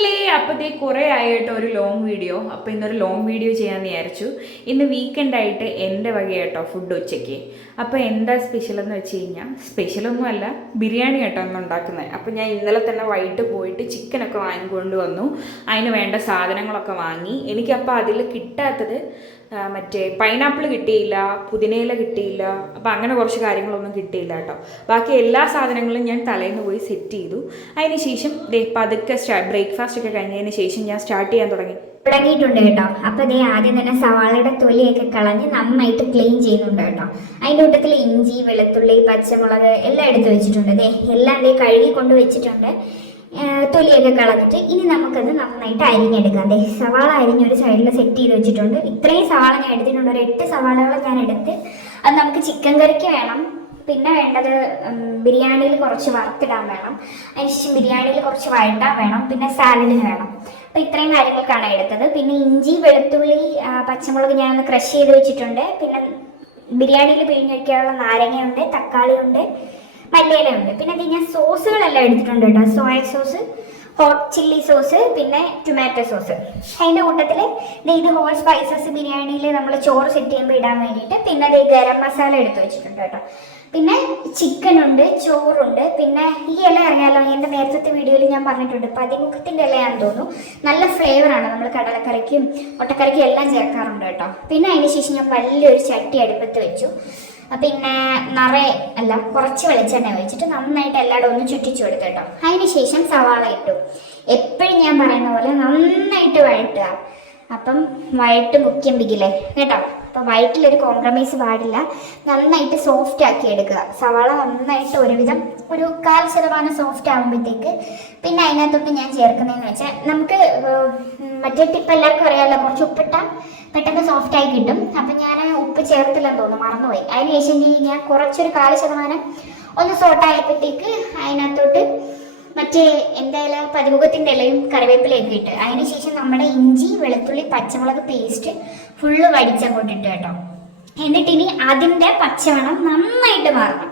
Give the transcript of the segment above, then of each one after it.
മക്കളെ അപ്പോഴത്തേ കുറേ ആയിട്ട് ഒരു ലോങ് വീഡിയോ അപ്പോൾ ഇന്നൊരു ലോങ് വീഡിയോ ചെയ്യാമെന്ന് വിചാരിച്ചു. ഇന്ന് വീക്കെൻഡ് ആയിട്ട് എന്റെ കേട്ടോ ഫുഡ് ഉച്ചയ്ക്ക്. അപ്പോൾ എന്താ സ്പെഷ്യൽ എന്ന് വെച്ച് കഴിഞ്ഞാൽ സ്പെഷ്യലൊന്നും അല്ല ബിരിയാണി കേട്ടോ ഒന്ന് ഉണ്ടാക്കുന്നത് അപ്പോൾ ഞാൻ ഇന്നലെ തന്നെ വൈകിട്ട് പോയിട്ട് ചിക്കനൊക്കെ വാങ്ങിക്കൊണ്ട് വന്നു. അതിന് വേണ്ട സാധനങ്ങളൊക്കെ വാങ്ങി. എനിക്കപ്പോൾ അതിൽ കിട്ടാത്തത് മറ്റേ പൈനാപ്പിൾ കിട്ടിയില്ല പുതിനയില കിട്ടിയില്ല അപ്പോൾ അങ്ങനെ കുറച്ച് കാര്യങ്ങളൊന്നും കിട്ടിയില്ല കേട്ടോ. ബാക്കി എല്ലാ സാധനങ്ങളും ഞാൻ തലേന്ന് പോയി സെറ്റ് ചെയ്തു. അതിന് ശേഷം പതുക്കെ സ്റ്റാ ബ്രേക്ക്ഫാസ്റ്റ് ഒക്കെ കഴിഞ്ഞതിന് ശേഷം ഞാൻ സ്റ്റാർട്ട് ചെയ്യാൻ തുടങ്ങി. തുടങ്ങിയിട്ടുണ്ട് കേട്ടോ. അപ്പൊ ഇതേ ആദ്യം തന്നെ സവാളയുടെ തൊലിയൊക്കെ കളഞ്ഞ് നന്നായിട്ട് ക്ലീൻ ചെയ്യുന്നുണ്ട് കേട്ടോ. അതിന്റെ കൂട്ടത്തിൽ ഇഞ്ചി വെളുത്തുള്ളി പച്ചമുളക് എല്ലാം എടുത്ത് വെച്ചിട്ടുണ്ട്. ദേ എല്ലാം ദേ കഴുകി കൊണ്ട് വെച്ചിട്ടുണ്ട്. തൊലിയൊക്കെ കളഞ്ഞിട്ട് ഇനി നമുക്കത് നന്നായിട്ട് അരിഞ്ഞെടുക്കാം. അതെ സവാള അരിഞ്ഞ് ഒരു സൈഡിൽ സെറ്റ് ചെയ്ത് വെച്ചിട്ടുണ്ട്. ഇത്രയും സവാള ഞാൻ എടുത്തിട്ടുണ്ട്. ഒരു എട്ട് സവാളകൾ ഞാൻ എടുത്ത് അത് നമുക്ക് ചിക്കൻ കറിക്ക് വേണം. പിന്നെ വേണ്ടത് ബിരിയാണിയിൽ കുറച്ച് വറുത്തിടാൻ വേണം. അതിനുശേഷം ബിരിയാണിയിൽ കുറച്ച് വഴട്ടാൻ വേണം. പിന്നെ സാലഡിന് വേണം. അപ്പോൾ ഇത്രയും കാര്യങ്ങൾക്കാണ് എടുത്തത്. പിന്നെ ഇഞ്ചി വെളുത്തുള്ളി പച്ചമുളക് ഞാനൊന്ന് ക്രഷ് ചെയ്ത് വെച്ചിട്ടുണ്ട്. പിന്നെ ബിരിയാണിയിൽ പിഴിഞ്ഞ് വയ്ക്കാനുള്ള നാരങ്ങയുണ്ട് തക്കാളിയുണ്ട്. മല്ലിയിലുണ്ട് പിന്നെ അത് ഞാൻ സോസുകളെല്ലാം എടുത്തിട്ടുണ്ട് കേട്ടോ. Soya sauce hot chilli sauce പിന്നെ ടൊമാറ്റോ സോസ്. അതിന്റെ കൂട്ടത്തിൽ ഇത് ഹോൾ സ്പൈസസ് ബിരിയാണിയിൽ നമ്മൾ ചോറ് സെറ്റ് ചെയ്യുമ്പോൾ ഇടാൻ വേണ്ടിയിട്ട് പിന്നെ അത് ഗരം മസാല എടുത്ത് വെച്ചിട്ടുണ്ട് കേട്ടോ. പിന്നെ ചിക്കൻ ഉണ്ട് ചോറുണ്ട് പിന്നെ ഈ ഇല അറിയാലോ എന്റെ നേരത്തെ വീഡിയോയിൽ ഞാൻ പറഞ്ഞിട്ടുണ്ട് പതിമുഖത്തിന്റെ ഇലയാണെന്ന് തോന്നുന്നു. നല്ല ഫ്ലേവറാണ് നമ്മൾ കടലക്കറിക്കും ഒട്ടക്കറിക്കും എല്ലാം ചേർക്കാറുണ്ട് കേട്ടോ. പിന്നെ അതിന് ശേഷം ഞാൻ വലിയൊരു ചട്ടി അടുപ്പത്ത് വെച്ചു. പിന്നെ നിറയെ അല്ല കുറച്ച് വെളിച്ചെണ്ണ ഒഴിച്ചിട്ട് നന്നായിട്ട് എല്ലായിടും ഒന്ന് ചുറ്റിച്ചു കൊടുത്തു കേട്ടോ. അതിന് ശേഷം സവാള ഇട്ടു. എപ്പോഴും ഞാൻ പറയുന്ന പോലെ നന്നായിട്ട് വഴട്ടുക. അപ്പം വയറ്റ് മുഖ്യം പിടിക്കില്ലേ കേട്ടോ? അപ്പം വയറ്റിലൊരു കോംപ്രമൈസ് പാടില്ല. നന്നായിട്ട് സോഫ്റ്റ് ആക്കി എടുക്കുക. സവാള നന്നായിട്ട് ഒരുവിധം ഒരു കാൽ ശതമാനം സോഫ്റ്റ് ആകുമ്പോഴത്തേക്ക് പിന്നെ അതിനകത്തോട്ട് ഞാൻ ചേർക്കുന്നതെന്ന് വെച്ചാൽ നമുക്ക് മറ്റേ ടിപ്പ് എല്ലാവർക്കും അറിയാമല്ലോ കുറച്ച് ഉപ്പിട്ട പെട്ടെന്ന് സോഫ്റ്റ് ആയി കിട്ടും. അപ്പം ഞാൻ ഉപ്പ് ചേർത്തില്ലെന്ന് തോന്നുന്നു മറന്നുപോയി. അതിന് ശേഷം ഞാൻ കുറച്ചൊരു കാൽ ശതമാനം ഒന്ന് സോട്ടായപ്പോഴത്തേക്ക് അതിനകത്തോട്ട് മറ്റേ എന്തായാലും പതിമുഖത്തിന്റെ ഇലയും കറിവേപ്പിലയൊക്കെ ഇട്ട്. അതിനുശേഷം നമ്മുടെ ഇഞ്ചി വെളുത്തുള്ളി പച്ചമുളക് പേസ്റ്റ് ഫുള്ള് വടിച്ചങ്ങോട്ട് ഇട്ട് കേട്ടോ. എന്നിട്ട് ഇനി അതിന്റെ പച്ചമണം നന്നായിട്ട് മാറണം.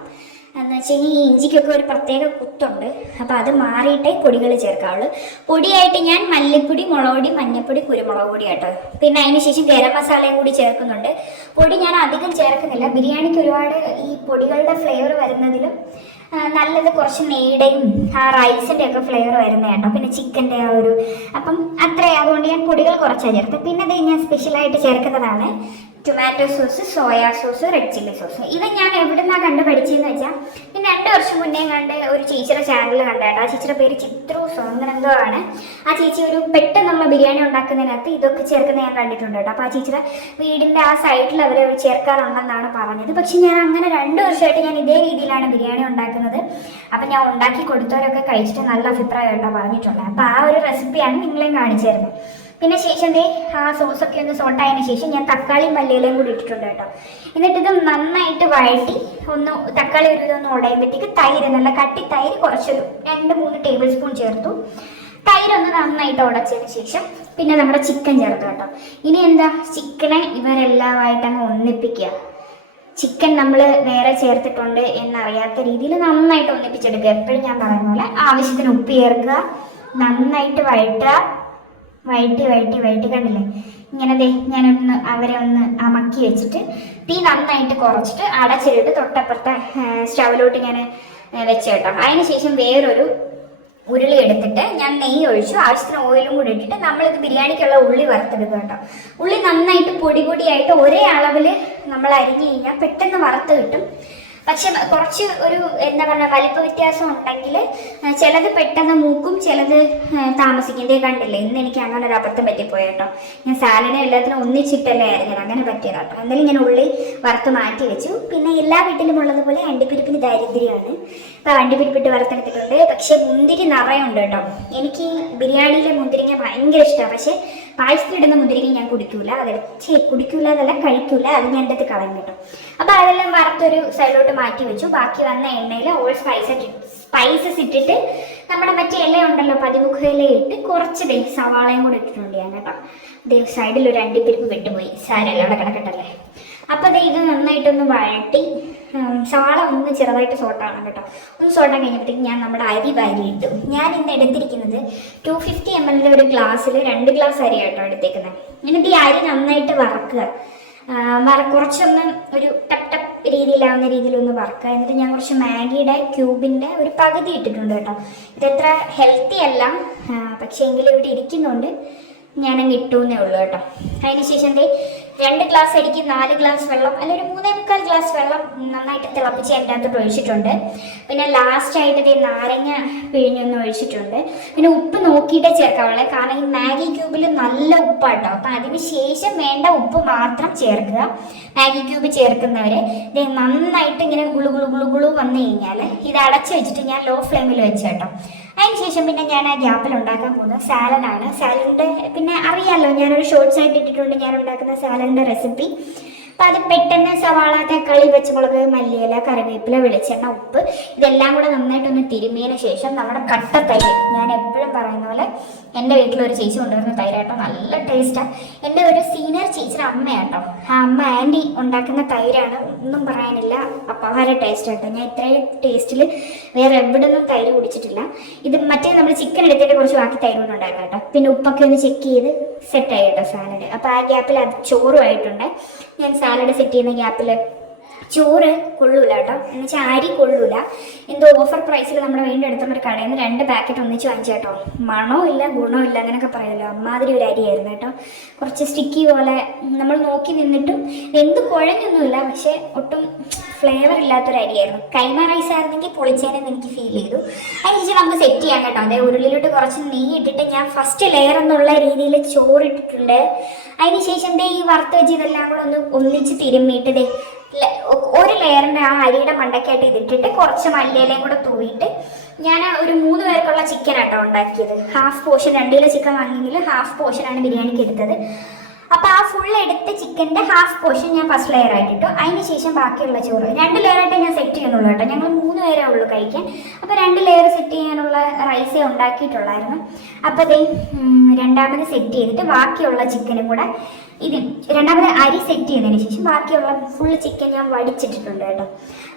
എന്ന് വെച്ച് കഴിഞ്ഞാൽ ഈ ഇഞ്ചിക്കൊക്കെ ഒരു പ്രത്യേക കുത്തുണ്ട്. അപ്പൊ അത് മാറിയിട്ടേ പൊടികൾ ചേർക്കാവുള്ളൂ. പൊടിയായിട്ട് ഞാൻ മല്ലിപ്പൊടി മുളക് പൊടി മഞ്ഞൾപ്പൊടി കുരുമുളക് പൊടി കേട്ടോ. പിന്നെ അതിന് ശേഷം ഗരം മസാലയും കൂടി ചേർക്കുന്നുണ്ട്. പൊടി ഞാൻ അധികം ചേർക്കുന്നില്ല. ബിരിയാണിക്ക് ഒരുപാട് ഈ പൊടികളുടെ ഫ്ലേവർ വരുന്നതിലും നല്ലത് കുറച്ച് നെയ്യുടെയും ആ റൈസിന്റെ ഒക്കെ ഫ്ലേവർ വരുന്ന കേട്ടോ. പിന്നെ ചിക്കന്റെ ആ ഒരു അപ്പം അത്രേ. അതുകൊണ്ട് ഞാൻ പൊടികൾ കുറച്ചാണ് ചേർത്ത് പിന്നെ അത് ഞാൻ സ്പെഷ്യലായിട്ട് ചേർക്കുന്നതാണ് tomato sauce soya sauce red chilli sauce ഇത് ഞാൻ എവിടെ നിന്നാണ് കണ്ടുപഠിച്ചതെന്ന് വെച്ചാൽ ഞാൻ രണ്ട് വർഷം മുന്നേ കണ്ട് ഒരു ചേച്ചിയുടെ ചാനൽ കണ്ടേട്ടോ ആ ചേച്ചിയുടെ പേര് ചിത്രൂസോ എന്തോ ആണ്. ആ ചേച്ചി ഒരു പെട്ടെന്ന് നമ്മൾ ബിരിയാണി ഉണ്ടാക്കുന്നതിനകത്ത് ഇതൊക്കെ ചേർക്കുന്നത് ഞാൻ കണ്ടിട്ടുണ്ട് കേട്ടോ. അപ്പോൾ ആ ചേച്ചിയുടെ വീടിന്റെ ആ സൈഡിൽ അവർ ചേർക്കാറുണ്ടെന്നാണ് പറഞ്ഞത്. പക്ഷേ ഞാൻ അങ്ങനെ രണ്ട് വർഷമായിട്ട് ഞാൻ ഇതേ രീതിയിലാണ് ബിരിയാണി ഉണ്ടാക്കുന്നത്. അപ്പം ഞാൻ ഉണ്ടാക്കി കൊടുത്തവരൊക്കെ കഴിച്ചിട്ട് നല്ല അഭിപ്രായം കേട്ടോ പറഞ്ഞിട്ടുണ്ട്. അപ്പോൾ ആ ഒരു റെസിപ്പിയാണ് നിങ്ങളെയും കാണിച്ചു തരുന്നത്. പിന്നെ ശേഷം ദേ ആ സോസൊക്കെ ഒന്ന് സോട്ടായതിനു ശേഷം ഞാൻ തക്കാളിയും മല്ലിയിലയും കൂടി ഇട്ടിട്ടുണ്ട് കേട്ടോ. എന്നിട്ട് ഇത് നന്നായിട്ട് വഴറ്റി ഒന്ന് തക്കാളി ഒരു ഇതൊന്ന് ഉടയുമ്പോഴത്തേക്ക് തൈര് നല്ല കട്ടി തൈര് കുറച്ചൊരു രണ്ട് മൂന്ന് ടേബിൾ സ്പൂൺ ചേർത്തു. തൈരൊന്ന് നന്നായിട്ട് ഉടച്ചതിന് ശേഷം പിന്നെ നമ്മുടെ ചിക്കൻ ചേർത്തു കേട്ടോ. ഇനി എന്താ? ചിക്കനെ ഇവരെല്ലാമായിട്ട് അങ്ങ് ഒന്നിപ്പിക്കുക. ചിക്കൻ നമ്മൾ വേറെ ചേർത്തിട്ടുണ്ട് എന്നറിയാത്ത രീതിയിൽ നന്നായിട്ട് ഒന്നിപ്പിച്ചെടുക്കുക. എപ്പോഴും ഞാൻ പറയുന്ന പോലെ ആവശ്യത്തിന് ഉപ്പ് ചേർക്കുക നന്നായിട്ട് വഴറ്റുക. വഴറ്റി വഴറ്റി വഴറ്റി കണ്ടില്ലേ? ഇങ്ങനെ ദേ ഞാനൊന്ന് അവരെ ഒന്ന് അമക്കി വെച്ചിട്ട് തീ നന്നായിട്ട് കുറച്ചിട്ട് അടച്ചിട്ട് തൊട്ടപ്പുറത്തെ സ്റ്റൗവിലോട്ട് ഇങ്ങനെ വെച്ച് കേട്ടോ. അതിന് ശേഷം വേറൊരു ഉരുളി എടുത്തിട്ട് ഞാൻ നെയ്യ് ഒഴിച്ചു. ആവശ്യത്തിന് ഓയിലും കൂടി ഇട്ടിട്ട് നമ്മളിത് ബിരിയാണിക്കുള്ള ഉള്ളി വറുത്തെടുക്കുക കേട്ടോ. ഉള്ളി നന്നായിട്ട് പൊടി പൊടിയായിട്ട് ഒരേ അളവിൽ നമ്മൾ അരിഞ്ഞു കഴിഞ്ഞാൽ പെട്ടെന്ന് വറുത്ത് കിട്ടും. പക്ഷെ കുറച്ച് ഒരു എന്താ പറയുക വലിപ്പ വ്യത്യാസം ഉണ്ടെങ്കിൽ ചിലത് പെട്ടെന്ന് മൂക്കും ചിലത് താമസിക്കും ഇതേ കണ്ടില്ലേ. ഇന്ന് എനിക്ക് അങ്ങനെ ഒരു അബദ്ധം പറ്റിപ്പോയി കേട്ടോ. ഞാൻ സാലിനെ എല്ലാത്തിനും ഒന്നിച്ചിട്ടല്ലേ ആയിരുന്നു അങ്ങനെ പറ്റിയതാട്ടോ എന്തായാലും ഞാൻ ഉള്ളി വറുത്ത് മാറ്റി വെച്ചു. പിന്നെ എല്ലാ വീട്ടിലും ഉള്ളതുപോലെ അണ്ടിപ്പരിപ്പിന് ദാരിദ്ര്യമാണ്. അപ്പോൾ അണ്ടിപ്പരിപ്പിട്ട് വറുത്തെടുത്തിട്ടുണ്ട്. പക്ഷേ മുന്തിരി നിറയുണ്ട് കേട്ടോ. എനിക്ക് ബിരിയാണിയിലെ മുന്തിരിങ്ങ ഭയങ്കര ഇഷ്ടമാണ്. പക്ഷേ പായസത്തിലിടുന്ന മുന്തിരിങ്ങ ഞാൻ കുടിക്കൂല. അതായത് ചേ കുടിക്കൂല എന്നല്ല കഴിക്കൂല. അത് ഞാൻ എന്റെ അടുത്ത് കളയും കേട്ടോ. അപ്പോൾ അതെല്ലാം വറുത്തൊരു സൈഡിലോട്ട് മാറ്റി വെച്ചു. ബാക്കി വന്ന എണ്ണയിൽ ഓൾ സ്പൈസ് സ്പൈസസ് ഇട്ടിട്ട് നമ്മുടെ മറ്റേ ഇല ഉണ്ടല്ലോ പതിമുഖ ഇട്ട് കുറച്ച് ദേ സവാളയും കൂടെ ഇട്ടിട്ടുണ്ട് ഞാൻ കേട്ടോ. ദേ സൈഡിൽ ഒരു അണ്ടിപ്പരിപ്പ് വിട്ടുപോയി സാരല്ല അവിടെ കിടക്കട്ടല്ലേ അപ്പോൾ ഇത് നന്നായിട്ടൊന്ന് വഴട്ടി. ചാളം ഒന്ന് ചെറുതായിട്ട് സോട്ടാണ് കേട്ടോ. ഒന്ന് സോട്ടാൻ കഴിഞ്ഞപ്പോഴത്തേക്ക് ഞാൻ നമ്മുടെ അരി വാരി ഇട്ടു. ഞാൻ ഇന്ന് എടുത്തിരിക്കുന്നത് ടു ഫിഫ്റ്റി എം എല്ലിന്റെ ഒരു ഗ്ലാസ്സിൽ രണ്ട് ഗ്ലാസ് അരി കേട്ടോ എടുത്തേക്കുന്നത് എന്നിട്ട് ഈ അരി നന്നായിട്ട് വറക്കുക. വറ കുറച്ചൊന്ന് ഒരു ടപ് ടപ് രീതിയിലാവുന്ന രീതിയിലൊന്ന് വറക്കുക. എന്നിട്ട് ഞാൻ കുറച്ച് മാഗിയുടെ ക്യൂബിന്റെ ഒരു പകുതി ഇട്ടിട്ടുണ്ട് കേട്ടോ. ഇതത്ര ഹെൽത്തി അല്ല. പക്ഷേ എങ്കിലും ഇവിടെ ഇരിക്കുന്നുണ്ട്. ഞാനങ്ങ് ഇട്ടു എന്നേ ഉള്ളൂ കേട്ടോ. അതിന് ശേഷം ദേ രണ്ട് ഗ്ലാസ് അരിക്ക് നാല് ഗ്ലാസ് വെള്ളം അല്ലെങ്കിൽ ഒരു മൂന്നേ മുക്കാൽ ഗ്ലാസ് വെള്ളം നന്നായിട്ട് തിളപ്പിച്ച് അതിന്റെ അകത്തോട്ട് ഒഴിച്ചിട്ടുണ്ട്. പിന്നെ ലാസ്റ്റ് ആയിട്ട് ദേ നാരങ്ങ പിഴിഞ്ഞൊന്ന് ഒഴിച്ചിട്ടുണ്ട്. പിന്നെ ഉപ്പ് നോക്കിയിട്ടേ ചേർക്കാവുള്ളേ. കാരണം ഈ മാഗി ക്യൂബിൽ നല്ല ഉപ്പാട്ടോ. അപ്പം അതിന് ശേഷം വേണ്ട ഉപ്പ് മാത്രം ചേർക്കുക. മാഗി ക്യൂബ് ചേർക്കുന്നവർ ദേ നന്നായിട്ട് ഇങ്ങനെ ഗുളു ഗുളു ഗുളു ഗുളു വന്നു കഴിഞ്ഞാൽ ഇത് അടച്ചു വെച്ചിട്ട് ഞാൻ ലോ ഫ്ലെയിമിൽ വെച്ച് കേട്ടോ അതിനുശേഷം പിന്നെ ഞാൻ ആ ഗ്യാപ്പിൽ ഉണ്ടാക്കാൻ പോകുന്നത് സാലഡാണ് സാലഡ് പിന്നെ അറിയാമല്ലോ ഞാനൊരു ഷോർട്സ് ആയിട്ട് ഇട്ടിട്ടുണ്ട്. ഞാൻ ഉണ്ടാക്കുന്ന സാലഡിന്റെ റെസിപ്പി അപ്പം അത് പെട്ടെന്ന് സവാള തക്കാളി പച്ചമുളക് മല്ലിയില കറിവേപ്പില വെളിച്ചെണ്ണ ഉപ്പ് ഇതെല്ലാം കൂടെ നന്നായിട്ടൊന്ന് തിരുമിയതിന് ശേഷം നമ്മുടെ കട്ട തൈര് ഞാൻ എപ്പോഴും പറയുന്ന പോലെ എന്റെ വീട്ടിലൊരു ചേച്ചി കൊണ്ടുവരുന്ന തൈരാട്ടോ നല്ല ടേസ്റ്റാണ് എന്റെ ഒരു സീനിയർ ചേച്ചിയുടെ അമ്മയാട്ടോ ആ അമ്മ ആന്റി ഉണ്ടാക്കുന്ന തൈരാണ് ഒന്നും പറയാനില്ല. അപ്പാഹാര ടേസ്റ്റ് കേട്ടോ. ഞാൻ ഇത്രയും ടേസ്റ്റിൽ വേറെ എവിടെ നിന്നും തൈര് കുടിച്ചിട്ടില്ല. ഇത് മറ്റേ നമ്മൾ ചിക്കൻ എടുത്തിട്ട് കുറച്ച് ബാക്കി തൈര് കൊണ്ട് ഉണ്ടായിരുന്നു കേട്ടോ. പിന്നെ ഉപ്പൊക്കെ ഒന്ന് ചെക്ക് ചെയ്ത് സെറ്റ് ആയി കേട്ടോ സാലഡ് അപ്പോൾ ആ ഗ്യാപ്പിൽ അത് ചോറും ആയിട്ടുണ്ട്. ഞാൻ സാലഡ് സെറ്റ് ചെയ്യുന്ന ഗ്യാപ്പിൽ ചോറ് കൊള്ളൂല കേട്ടോ. എന്ന് വെച്ചാൽ അരി കൊള്ളൂല. എന്തോ ഓഫർ പ്രൈസിൽ നമ്മുടെ വീണ്ടും എടുത്ത ഒരു കടയിൽ നിന്ന് രണ്ട് പാക്കറ്റ് ഒന്നിച്ച് വാങ്ങിച്ചു കേട്ടോ. മണവും ഇല്ല ഗുണവും ഇല്ല അങ്ങനെയൊക്കെ പറയുമല്ലോ. അമ്മാതിരി ഒരു അരിയായിരുന്നു കേട്ടോ. കുറച്ച് സ്റ്റിക്കി പോലെ നമ്മൾ നോക്കി നിന്നിട്ടും എന്ത് കുഴഞ്ഞൊന്നുമില്ല പക്ഷേ ഒട്ടും ഫ്ലേവർ ഇല്ലാത്തൊരു അരിയായിരുന്നു. കൈമ റൈസ് ആയിരുന്നെങ്കിൽ പൊളിച്ചേനെന്ന് എനിക്ക് ഫീൽ ചെയ്തു. അതിനുശേഷം നമുക്ക് സെറ്റ് ചെയ്യാം കേട്ടോ. അതേ ഉരുളിലോട്ട് കുറച്ച് നെയ്യ് ഇട്ടിട്ട് ഞാൻ ഫസ്റ്റ് ലെയർ എന്നുള്ള രീതിയിൽ ചോറ് ചോറിട്ടിട്ടുണ്ട് അതിനുശേഷം ദേ ഈ വറുത്ത് വെച്ച് ഇതെല്ലാം കൂടെ ഒന്ന് ഒന്നിച്ച് തിരുമ്മിയിട്ട് ദേ ഒരു ലെയറിന്റെ ആ അരിയുടെ മണ്ടയ്ക്കായിട്ട് ഇതിട്ടിട്ട് കുറച്ച് മല്ലിയിലയും കൂടെ തൂവിയിട്ട് ഞാൻ ഒരു മൂന്ന് പേർക്കുള്ള ചിക്കൻ ആട്ടോ ഉണ്ടാക്കിയത്. ഹാഫ് പോർഷൻ രണ്ട് കിലോ ചിക്കൻ വാങ്ങിയെങ്കിൽ ഹാഫ് പോർഷനാണ് ബിരിയാണിക്ക് എടുത്തത്. അപ്പോൾ ആ ഫുൾ എടുത്ത ചിക്കന്റെ ഹാഫ് പോർഷൻ ഞാൻ ഫസ്റ്റ് ലെയർ ആയിട്ട് ഇട്ടു അതിന് ശേഷം ബാക്കിയുള്ള ചോറ്. രണ്ട് ലെയർ ആയിട്ട് ഞാൻ സെറ്റ് ചെയ്യുന്നുള്ളൂ കേട്ടോ. ഞങ്ങൾ മൂന്ന് പേരേ ഉള്ളൂ കഴിക്കാൻ. അപ്പോൾ രണ്ട് ലെയർ സെറ്റ് ചെയ്യാനുള്ള റൈസേ ഉണ്ടാക്കിയിട്ടുള്ളായിരുന്നു. അപ്പോൾ അതേ രണ്ടാമത് സെറ്റ് ചെയ്തിട്ട് ബാക്കിയുള്ള ചിക്കനും കൂടെ ഇത് രണ്ടാമത് അരി സെറ്റ് ചെയ്തതിന് ശേഷം ബാക്കിയുള്ള ഫുൾ ചിക്കൻ ഞാൻ വടിച്ചിട്ടിട്ടുണ്ട് കേട്ടോ.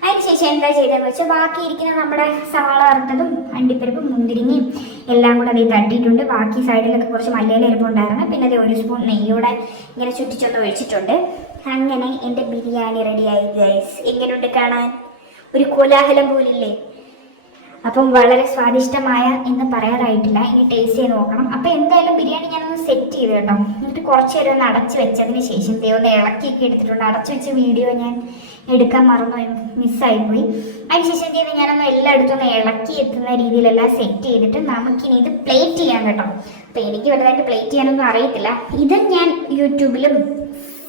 അതിന് ശേഷം എന്താ ചെയ്തതെന്ന് വെച്ചാൽ ബാക്കി ഇരിക്കുന്ന നമ്മുടെ സവാള വറുത്തതും അണ്ടിപ്പരിപ്പും മുന്തിരിങ്ങയും എല്ലാം കൂടെ അതിൽ തട്ടിയിട്ടുണ്ട്. ബാക്കി സൈഡിലൊക്കെ കുറച്ച് മല്ലിയില എരിപ്പുണ്ടായിരുന്നു പിന്നെ അത് ഒരു സ്പൂൺ നെയ്യൂടെ ഇങ്ങനെ ചുറ്റിച്ചൊന്ന് ഒഴിച്ചിട്ടുണ്ട്. അങ്ങനെ എന്റെ ബിരിയാണി റെഡിയായി ഗൈസ് എങ്ങനെയുണ്ട് കാണാൻ? ഒരു കോലാഹലം പോലില്ലേ? അപ്പം വളരെ സ്വാദിഷ്ടമായ എന്ന് പറയാറായിട്ടില്ല. ഇനി ടേസ്റ്റ് ചെയ്ത് നോക്കണം. അപ്പം എന്തായാലും ബിരിയാണി ഞാനൊന്ന് സെറ്റ് ചെയ്ത് കേട്ടോ. എന്നിട്ട് കുറച്ച് നേരം ഒന്ന് അടച്ച് വെച്ചതിന് ശേഷം ദൈവം ഇളക്കിയൊക്കെ എടുത്തിട്ടുണ്ട്. അടച്ചു വെച്ച വീഡിയോ ഞാൻ എടുക്കാൻ മറന്നുപോയി മിസ്സായിപ്പോയി അതിനുശേഷം എന്ത് ചെയ്ത്? ഞാനൊന്ന് എല്ലായിടത്തും ഇളക്കി എത്തുന്ന രീതിയിലെല്ലാം സെറ്റ് ചെയ്തിട്ട് നമുക്കിനി ഇത് പ്ലേറ്റ് ചെയ്യാം കേട്ടോ. അപ്പം എനിക്ക് വലുതായിട്ട് പ്ലേറ്റ് ചെയ്യാനൊന്നും അറിയത്തില്ല. ഇത് ഞാൻ യൂട്യൂബിലും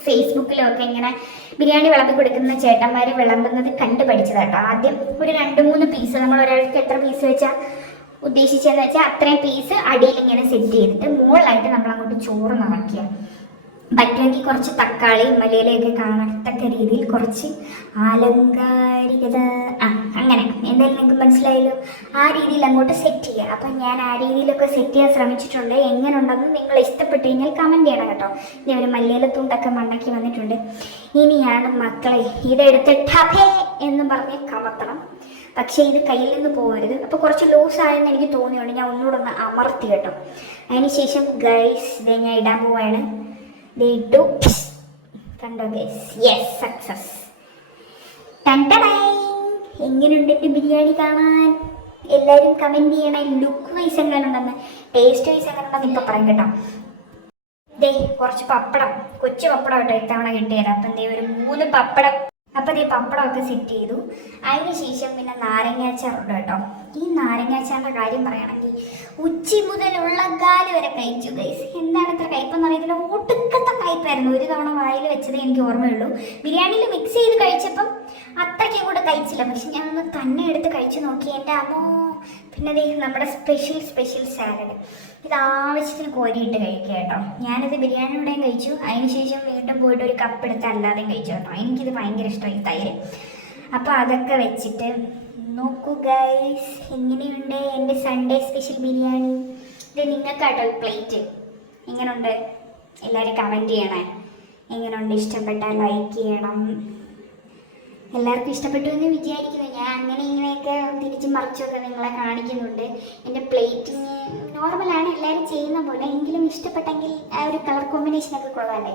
ഫേസ്ബുക്കിലും ഒക്കെ ഇങ്ങനെ ബിരിയാണി വിളമ്പി കൊടുക്കുന്ന ചേട്ടന്മാർ വിളമ്പുന്നത് കണ്ടു പഠിച്ചതാട്ടോ ആദ്യം ഒരു രണ്ട് മൂന്ന് പീസ് നമ്മൾ ഒരാൾക്ക് എത്ര പീസ് വെച്ചാൽ ഉദ്ദേശിച്ചതെന്ന് വെച്ചാൽ അത്രയും പീസ് അടിയിൽ ഇങ്ങനെ സെറ്റ് ചെയ്തിട്ട് മുകളിലായിട്ട് നമ്മൾ അങ്ങോട്ട് ചോറ് നിറയ്ക്കുക പറ്റുമെങ്കിൽ കുറച്ച് തക്കാളി മലയിലയൊക്കെ കാണത്തക്ക രീതിയിൽ കുറച്ച് ആലങ്കാരികത ആ അങ്ങനെ. എന്തായാലും നിങ്ങൾക്ക് മനസ്സിലായല്ലോ. ആ രീതിയിൽ അങ്ങോട്ട് സെറ്റ് ചെയ്യുക. അപ്പം ഞാൻ ആ രീതിയിലൊക്കെ സെറ്റ് ചെയ്യാൻ ശ്രമിച്ചിട്ടുണ്ട്. എങ്ങനെ ഉണ്ടെന്ന് നിങ്ങൾ ഇഷ്ടപ്പെട്ട് കഴിഞ്ഞാൽ കമന്റ് ചെയ്യണം കേട്ടോ. ഇനി ഒരു മല്ലിയില തുണ്ടൊക്കെ മണ്ണാക്കി വന്നിട്ടുണ്ട്. ഇനിയാണ് മക്കളെ ഇതെടുത്ത് ടപേ എന്ന് പറഞ്ഞ് കമത്തണം. പക്ഷേ ഇത് കയ്യിൽ നിന്ന് പോകരുത് അപ്പോൾ കുറച്ച് ലൂസ് ആയെന്ന് എനിക്ക് തോന്നിയുണ്ട് ഞാൻ ഒന്നുകൂടെ ഒന്ന് അമർത്തി കേട്ടോ. അതിനുശേഷം ഗൈസ് ഇത് ഞാൻ ഇടാൻ പോവാണ്. ദേ ഇട്ടു കണ്ടോ ഗൈസ് യെസ് സക്സസ് എങ്ങനെയുണ്ട് എന്റെ ബിരിയാണി കാണാൻ? എല്ലാവരും കമന്റ് ചെയ്യണേ. ലുക്ക് വൈസ് എങ്ങനെ ഉണ്ടെന്ന് ടേസ്റ്റ് വൈസ് എങ്ങനെ ഉണ്ടെന്ന് പറയാം പറയും കേട്ടോ. ദേ കുറച്ച് പപ്പടം. കൊച്ചു പപ്പടം കേട്ടോ ഇത്തവണ കിട്ടിയത്. അപ്പം ദേ ഒരു മൂന്ന് പപ്പടം അപ്പം ഈ പപ്പടമൊക്കെ സെറ്റ് ചെയ്തു. അതിന് ശേഷം പിന്നെ നാരങ്ങാച്ചാറുണ്ട് കേട്ടോ. ഈ നാരങ്ങാച്ചാറിന്റെ കാര്യം പറയുകയാണെങ്കിൽ ഉച്ചി മുതലുള്ള കാൽ വരെ കഴിച്ചു ഗൈസ് എന്താണ് ഇത്ര കയ്പെന്ന് അറിയത്തില്ല. ഒടുക്കത്തെ കയ്പായിരുന്നു. ഒരു തവണ വായിൽ വെച്ചതേ എനിക്ക് ഓർമ്മയുള്ളൂ. ബിരിയാണിയിൽ മിക്സ് ചെയ്ത് കഴിച്ചപ്പം അത്രയ്ക്കും കൂടെ കഴിച്ചില്ല. പക്ഷെ ഞാൻ ഒന്ന് തന്നെ എടുത്ത് കഴിച്ചു നോക്കി. എന്റെ അമ്മോ പിന്നെ നമ്മുടെ സ്പെഷ്യൽ സ്പെഷ്യൽ സാലഡ് ഇത് ആവശ്യത്തിന് കോരിയിട്ട് കഴിക്കുക കേട്ടോ. ഞാനിത് ബിരിയാണിയുടെയും കഴിച്ചു. അതിനുശേഷം വീണ്ടും പോയിട്ട് ഒരു കപ്പ് എടുത്ത് അല്ലാതെയും കഴിച്ചു കേട്ടോ. എനിക്കിത് ഭയങ്കര ഇഷ്ടമായി തൈര്. അപ്പോൾ അതൊക്കെ വെച്ചിട്ട് നോക്കൂ ഗൈസ് എങ്ങനെയുണ്ട് എന്റെ സൺഡേ സ്പെഷ്യൽ ബിരിയാണി? ഇത് നിങ്ങൾക്കാട്ടോ പ്ലേറ്റ് എങ്ങനെയുണ്ട് എല്ലാവരും കമന്റ് ചെയ്യണേ. എങ്ങനെയുണ്ട് ഇഷ്ടപ്പെട്ടാൽ ലൈക്ക് ചെയ്യണം. എല്ലാവർക്കും ഇഷ്ടപ്പെട്ടു എന്ന് വിചാരിക്കുന്നു. ഞാൻ അങ്ങനെ ഇങ്ങനെയൊക്കെ തിരിച്ചും മറിച്ചൊക്കെ നിങ്ങളെ കാണിക്കുന്നുണ്ട്. എന്റെ പ്ലേറ്റിങ് നോർമലാണ് എല്ലാവരും ചെയ്യുന്ന പോലെ. എങ്കിലും ഇഷ്ടപ്പെട്ടെങ്കിൽ ആ ഒരു കളർ കോമ്പിനേഷനൊക്കെ കൊള്ളാമല്ലേ.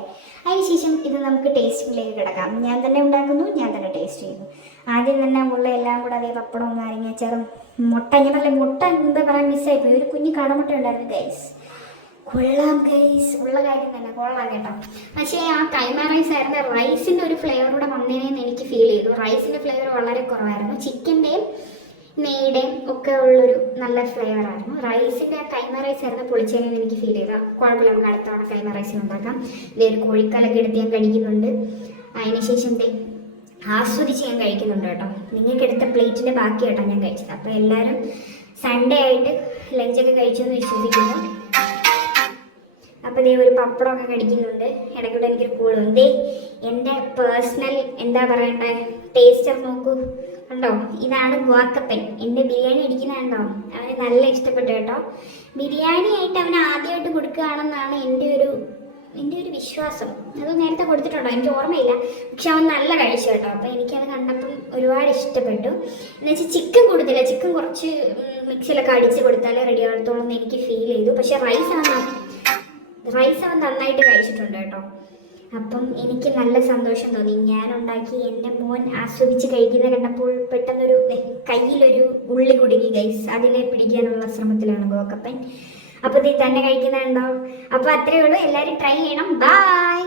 അതിനുശേഷം ഇത് നമുക്ക് ടേസ്റ്റിങ്ങിലേക്ക് കിടക്കാം. ഞാൻ തന്നെ ഉണ്ടാക്കുന്നു ഞാൻ തന്നെ ടേസ്റ്റ് ചെയ്യുന്നു. ആദ്യം തന്നെ ഉള്ള എല്ലാം കൂടെ അതേ പപ്പടവും നാരങ്ങാച്ചാറും മുട്ട ഞാൻ പറഞ്ഞ മുട്ട എന്താ പറയാൻ മിസ്സായിപ്പോയി ഒരു കുഞ്ഞു കടമുട്ട ഉണ്ടായിരുന്നു ഗൈസ് കൊള്ളാം ഗൈസ് ഉള്ള കാര്യം തന്നെ കൊള്ളാം കേട്ടോ. പക്ഷേ ആ കൈമ റൈസ് ആയിരുന്ന. റൈസിന്റെ ഒരു ഫ്ലേവർ കൂടെ വന്നേനെന്ന് എനിക്ക് ഫീൽ ചെയ്തു. റൈസിന്റെ ഫ്ലേവർ വളരെ കുറവായിരുന്നു. ചിക്കന്റെയും നെയ്യുടെയും ഒക്കെ ഉള്ളൊരു നല്ല ഫ്ലേവർ ആയിരുന്നു. റൈസിന്റെ കൈമ റൈസ് ആയിരുന്നു പൊളിച്ചേനെന്ന് എനിക്ക് ഫീൽ ചെയ്തു. കുഴപ്പമില്ല നമുക്ക് അടുത്ത തവണ കൈമ ഉണ്ടാക്കാം. ഇതേ ഒരു കോഴിക്കാലൊക്കെ എടുത്ത് ഞാൻ കഴിക്കുന്നുണ്ട്. അതിനുശേഷം ദേ ആസ്വദിച്ച് ഞാൻ കഴിക്കുന്നുണ്ട് കേട്ടോ. നിങ്ങൾക്ക് എടുത്ത പ്ലേറ്റിന്റെ ബാക്കി കേട്ടോ ഞാൻ കഴിച്ചത്. അപ്പോൾ എല്ലാവരും സൺഡേ ആയിട്ട് ലഞ്ചൊക്കെ കഴിച്ചു എന്ന് വിശ്വസിക്കുന്നു. അപ്പോൾ ദേ ഒരു പപ്പടമൊക്കെ കടിക്കുന്നുണ്ട്. ഇടയ്ക്കൂടെ എനിക്കൊരു കൂടും. ദേ എന്റെ പേഴ്സണൽ എന്താ പറയണ്ടേ? ടേസ്റ്റ് നോക്കൂ. കണ്ടോ? ഇതാണ് ഗുവാക്കപ്പൻ എന്റെ ബിരിയാണി അടിക്കുന്ന കണ്ടോ അവന് നല്ല ഇഷ്ടപ്പെട്ടു കേട്ടോ. ബിരിയാണി ആയിട്ട് അവന് ആദ്യമായിട്ട് കൊടുക്കുകയാണെന്നാണ് എന്റെ ഒരു എന്റെ ഒരു വിശ്വാസം. അത് നേരത്തെ കൊടുത്തിട്ടുണ്ടോ? എനിക്ക് ഓർമ്മയില്ല. പക്ഷെ അവൻ നല്ല കഴിച്ചു കേട്ടോ. അപ്പോൾ എനിക്കത് കണ്ടപ്പം ഒരുപാട് ഇഷ്ടപ്പെട്ടു. എന്ന് വെച്ചാൽ ചിക്കൻ കൊടുത്തില്ല. ചിക്കൻ കുറച്ച് മിക്സിലൊക്കെ അടിച്ച് കൊടുത്താലേ റെഡി ആകത്തുള്ളൂ എന്ന് എനിക്ക് ഫീൽ ചെയ്തു. പക്ഷെ റൈസ് അവൻ റൈസ് അവൻ നന്നായിട്ട് കഴിച്ചിട്ടുണ്ട് കേട്ടോ. അപ്പം എനിക്ക് നല്ല സന്തോഷം തോന്നി. ഞാൻ ഉണ്ടാക്കി എന്റെ മോൻ ആസ്വദിച്ച് കഴിക്കുന്നത് കണ്ടപ്പോൾ പെട്ടെന്നൊരു കയ്യിലൊരു ഉള്ളി കുടുങ്ങി ഗൈസ് അതിനെ പിടിക്കാനുള്ള ശ്രമത്തിലാണ് ഗോക്കപ്പൻ. അപ്പോൾ ഇത് തന്നെ കഴിക്കുന്നുണ്ടോ? അപ്പോൾ അത്രയേ ഉള്ളൂ. എല്ലാവരും ട്രൈ ചെയ്യണം. ബൈ